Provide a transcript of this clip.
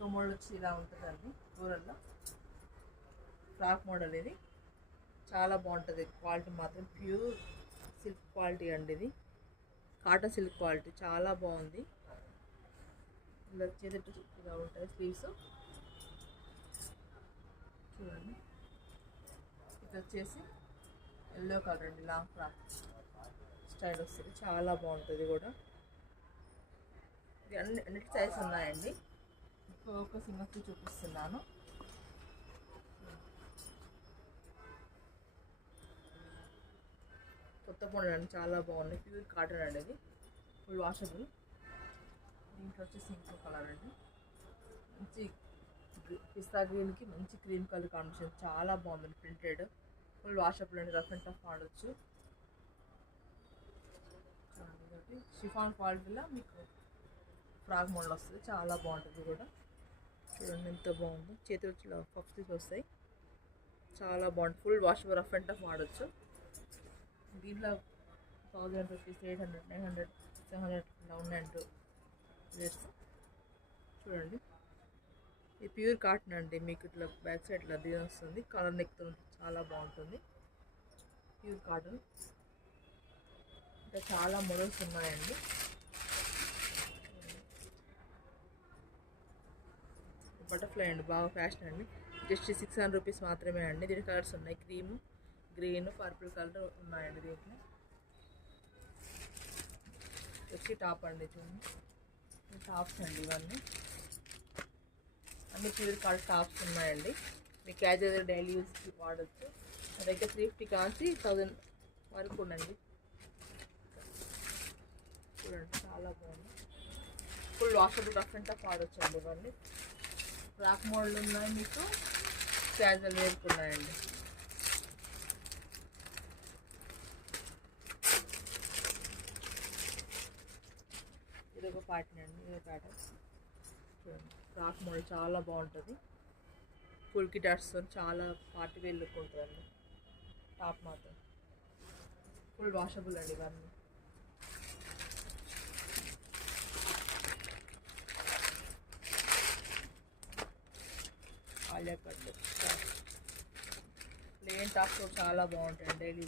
ఇంకో మోడల్ వచ్చి ఇలా ఉంటుందండి. రూరల్లో ఫ్రాక్ మోడల్ ఇది. చాలా బాగుంటుంది. క్వాలిటీ మాత్రం ప్యూర్ సిల్క్ క్వాలిటీ అండి. ఇది కాటన్ సిల్క్ క్వాలిటీ చాలా బాగుంది. ఇలా చేసేట్టు ఇలా ఉంటాయి స్లీవ్స్ చూడండి. ఇది వచ్చేసి ఎల్లో కలర్ అండి. లాంగ్ ఫ్రాక్ స్టైల్ వస్తుంది. చాలా బాగుంటుంది కూడా. ఇది అన్నిటి సైజ్ ఉన్నాయండి. ఒక సింగిల్ చూపిస్తున్నాను. కొత్త మోడల్ అండి. చాలా బాగుంది. ప్యూర్ కాటన్ అండి. ఇది ఫుల్ వాషబుల్. దీంట్లో వచ్చేసి ఇంకో కలర్ అండి. మంచి పిస్తా గ్రీన్కి మంచి క్రీమ్ కలర్ కాంబినేషన్. చాలా బాగుందండి. ప్రింటెడ్ ఫుల్ వాషబుల్ అండి. రఫ్ అండ్ టఫ్ వాడచ్చు. షిఫాన్ క్వాలిటీలో మీకు ఫ్రాక్ మోడల్ వస్తుంది. చాలా బాగుంటుంది కూడా. చూడండి ఎంత బాగుంది. చేతులు పఫ్స్ వస్తాయి. చాలా బాగుంటుంది. Full washable rough and tough వాడచ్చు. దీంట్లో 1000 రూపీస్, 800, 900, 700 ఇలా ఉన్నాయంటూ రేట్స్. చూడండి ఇది ప్యూర్ కాటన్ అండి. మీకు ఇట్లా బ్యాక్ సైడ్ ఇట్లా దీని వస్తుంది. కలర్ నెక్తో చాలా బాగుంటుంది. Pure cotton. ఇంకా చాలా మోడల్స్ ఉన్నాయండి. బటర్ఫ్లై అండి. బాగా ఫ్యాషన్ అండి. జస్ట్ 600 రూపీస్ మాత్రమే అండి. దీని కలర్స్ ఉన్నాయి. క్రీమ్, గ్రీన్, పర్పుల్ కలర్ ఉన్నాయండి. దీంట్లో వచ్చి టాప్ అండి. చూడండి టాప్స్ అండి. ఇవన్నీ అన్ని ప్యూర్ కాటన్ టాప్స్ ఉన్నాయండి. మీ క్యాజువల్ డైలీ యూస్కి వాడచ్చు. నా దగ్గర 350 కాంచి 1000 వరకు ఉండండి. చూడండి చాలా బాగుంది. Full washable rough and tough వాడచ్చు అండి. ఇవన్నీ ఫ్రాక్ మోడల్ ఉన్నాయి. మీకు క్యాజువల్ వేర్కి ఉన్నాయండి. ఇది ఒక ప్యాటర్న్ అండి. ఇది ప్యాటర్న్ చూడండి. ఫ్రాక్ మోడల్ చాలా బాగుంటుంది. ఫుల్ కిటార్స్తో చాలా పార్టీ వేర్ లుక్ ఉంటుందండి. టాప్ మాత్రం ఫుల్ వాషబుల్ అండి. ఇవన్నీ ఆలియా కట్ ప్లేన్ టాప్స్ చాలా బాగుంటాయండి డైలీ.